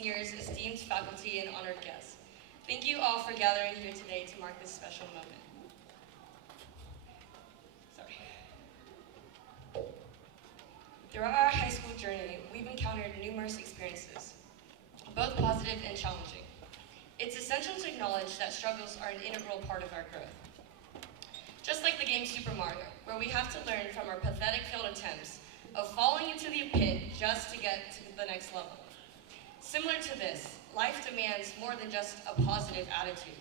seniors, esteemed faculty, and honored guests. Thank you all for gathering here today to mark this special moment. Sorry. Throughout our high school journey, we've encountered numerous experiences, both positive and challenging. It's essential to acknowledge that struggles are an integral part of our growth. Just like the game Super Mario, where we have to learn from our pathetic failed attempts of falling into the pit just to get to the next level. Similar to this, life demands more than just a positive attitude.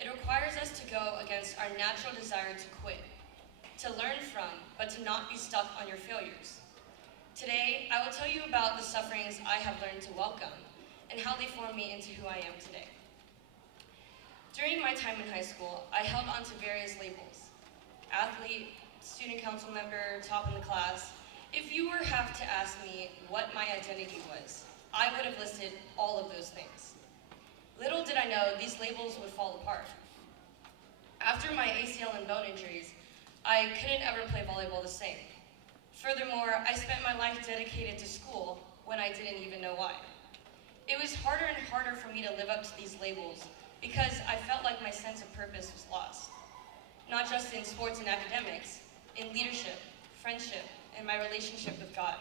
It requires us to go against our natural desire to quit, to learn from, but to not be stuck on your failures. Today, I will tell you about the sufferings I have learned to welcome and how they formed me into who I am today. During my time in high school, I held on to various labels: athlete, student council member, top in the class. If you were have to ask me what my identity was, I would have listed all of those things. Little did I know these labels would fall apart. After my ACL and bone injuries, I couldn't ever play volleyball the same. Furthermore, I spent my life dedicated to school when I didn't even know why. It was harder and harder for me to live up to these labels because I felt like my sense of purpose was lost. Not just in sports and academics, in leadership, friendship, and my relationship with God.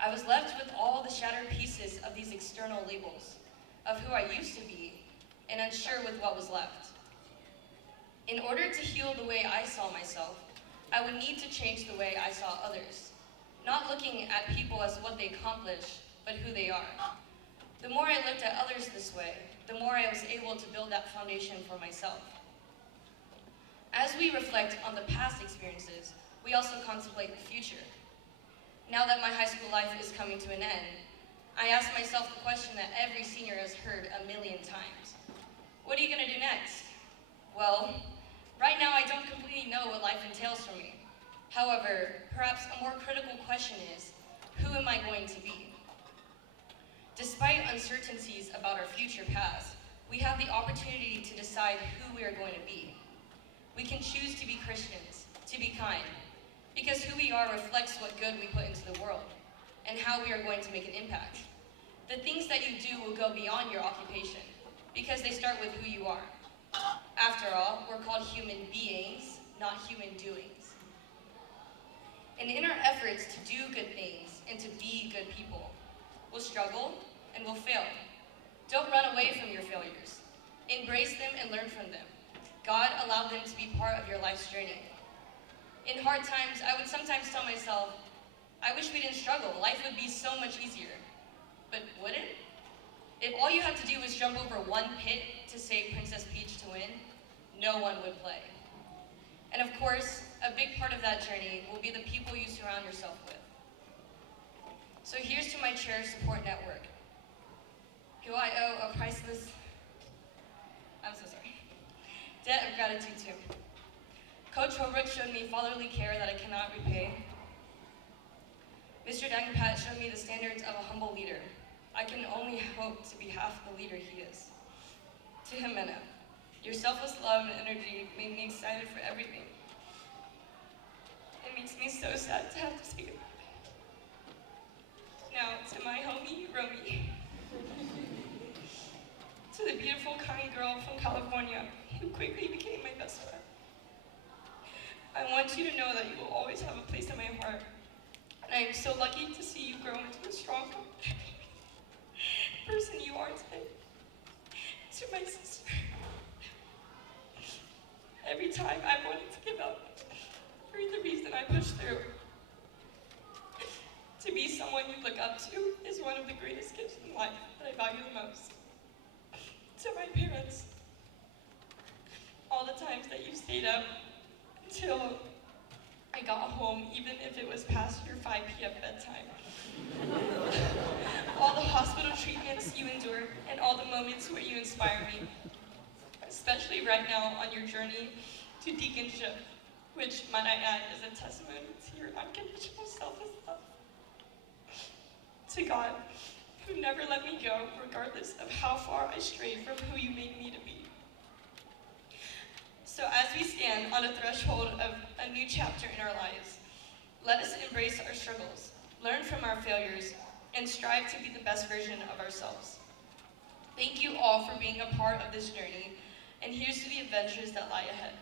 I was left with all the shattered pieces of these external labels, of who I used to be, and unsure with what was left. In order to heal the way I saw myself, I would need to change the way I saw others, not looking at people as what they accomplish, but who they are. The more I looked at others this way, the more I was able to build that foundation for myself. As we reflect on the past experiences, we also contemplate the future. Now that my high school life is coming to an end, I ask myself the question that every senior has heard a million times. What are you gonna do next? Well, right now I don't completely know what life entails for me. However, perhaps a more critical question is, who am I going to be? Despite uncertainties about our future paths, we have the opportunity to decide who we are going to be. We can choose to be Christians, to be kind, because who we are reflects what good we put into the world, and how we are going to make an impact. The things that you do will go beyond your occupation, because they start with who you are. After all, we're called human beings, not human doings. And in our efforts to do good things and to be good people, we'll struggle and we'll fail. Don't run away from your failures. Embrace them and learn from them. God allowed them to be part of your life's journey. In hard times, I would sometimes tell myself, I wish we didn't struggle. Life would be so much easier. But would it? If all you had to do was jump over one pit to save Princess Peach to win, no one would play. And of course, a big part of that journey will be the people you surround yourself with. So here's to my Cherish Support Network, who I owe a priceless, I'm so sorry, debt of gratitude to. Coach Holbrook showed me fatherly care that I cannot repay. Mr. Dangapat showed me the standards of a humble leader. I can only hope to be half the leader he is. To Jimena, your selfless love and energy made me excited for everything. It makes me so sad to have to say goodbye. Now to my homie, Romy. To the beautiful, kind girl from California who quickly became my best friend. I want you to know that you will always have a place in my heart. And I am so lucky to see you grow into the strong person you are today. To my sister. Every time I wanted to give up, you're the reason I push through. To be someone you look up to is one of the greatest gifts in life that I value the most. To my parents, all the times that you stayed up until I got home, even if it was past your 5 p.m. bedtime. All the hospital treatments you endured, and all the moments where you inspire me, especially right now on your journey to deaconship, which, might I add, is a testimony to your unconditional selfless love. To God, who never let me go, regardless of how far I strayed from who you made me to be. So as we stand on a threshold of a new chapter in our lives, let us embrace our struggles, learn from our failures, and strive to be the best version of ourselves. Thank you all for being a part of this journey, and here's to the adventures that lie ahead.